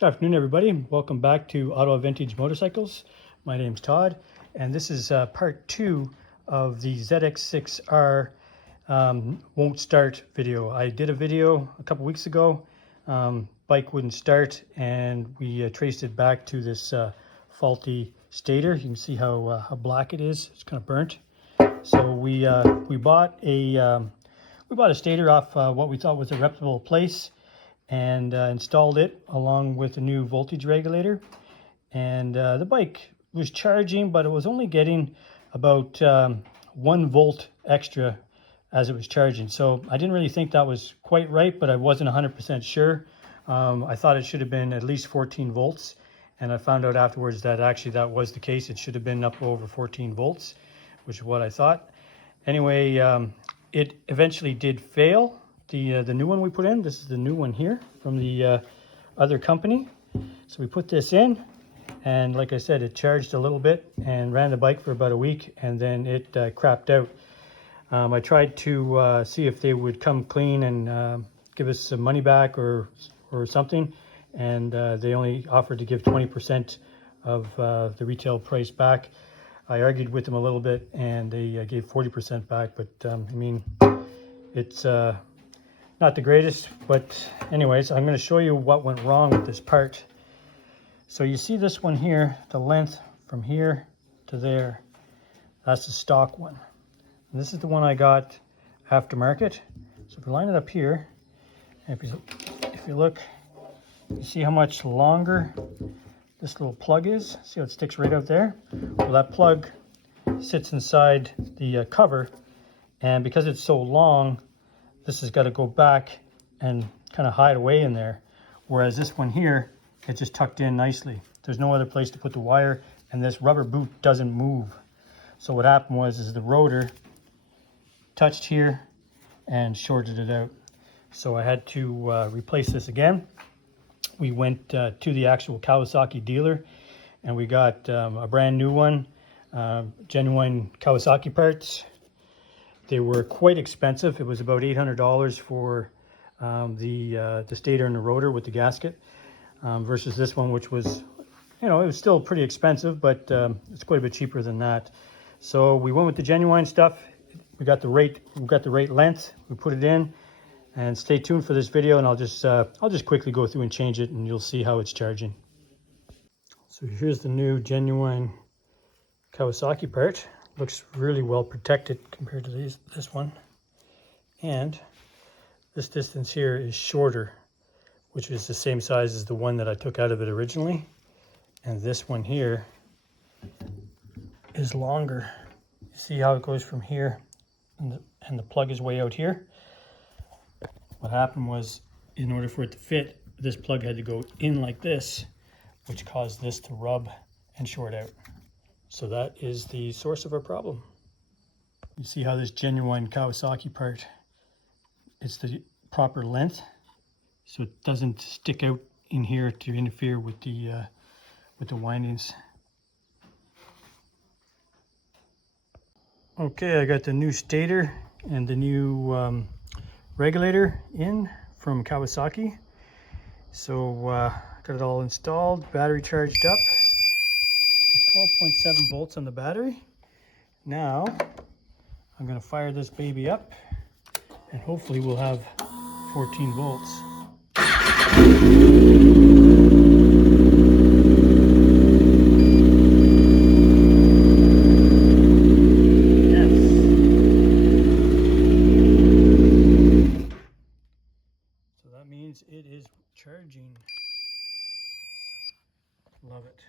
Good afternoon, everybody. Welcome back to Ottawa Vintage Motorcycles. My name's Todd, and this is part 2 of the ZX6R won't start video. I did a video a couple weeks ago. Bike wouldn't start, and we traced it back to this faulty stator. You can see how black it is. It's kind of burnt. So we bought a stator off what we thought was a reputable place, and installed it along with a new voltage regulator. And the bike was charging, but it was only getting about 1 volt extra as it was charging. So I didn't really think that was quite right, but I wasn't 100% sure. I thought it should have been at least 14 volts. And I found out afterwards that actually that was the case. It should have been up over 14 volts, which is what I thought. Anyway, it eventually did fail. The new one we put in, this is the new one here from the other company. So we put this in, and like I said, it charged a little bit and ran the bike for about a week, and then it crapped out. I tried to see if they would come clean and give us some money back or something, and they only offered to give 20% of the retail price back. I argued with them a little bit, and they gave 40% back, but I mean, it's not the greatest. But anyways, I'm going to show you what went wrong with this part. So you see this one here, the length from here to there, that's the stock one. And this is the one I got aftermarket. So if we line it up here, and if you look, you see how much longer this little plug is. See how it sticks right out there? Well, that plug sits inside the cover, and because it's so long, this has got to go back and kind of hide away in there. Whereas this one here, it's just tucked in nicely. There's no other place to put the wire, and this rubber boot doesn't move. So what happened was the rotor touched here and shorted it out. So I had to replace this again. We went to the actual Kawasaki dealer, and we got a brand new one, genuine Kawasaki parts. They were quite expensive. It was about $800 for the stator and the rotor with the gasket, versus this one, which was, it was still pretty expensive, but it's quite a bit cheaper than that. So we went with the genuine stuff. We got the right length. We put it in, and stay tuned for this video, and I'll just quickly go through and change it, and you'll see how it's charging. So here's the new genuine Kawasaki part. Looks really well protected compared to this one. And this distance here is shorter, which is the same size as the one that I took out of it originally. And this one here is longer. You see how it goes from here, and the plug is way out here. What happened was, in order for it to fit, this plug had to go in like this, which caused this to rub and short out. So that is the source of our problem. You see how this genuine Kawasaki part, it's the proper length, so it doesn't stick out in here to interfere with the windings. Okay, I got the new stator and the new regulator in from Kawasaki. So got it all installed, battery charged up. 12.7 volts on the battery. Now I'm going to fire this baby up, and hopefully we'll have 14 volts. Yes. So that means it is charging. Love it.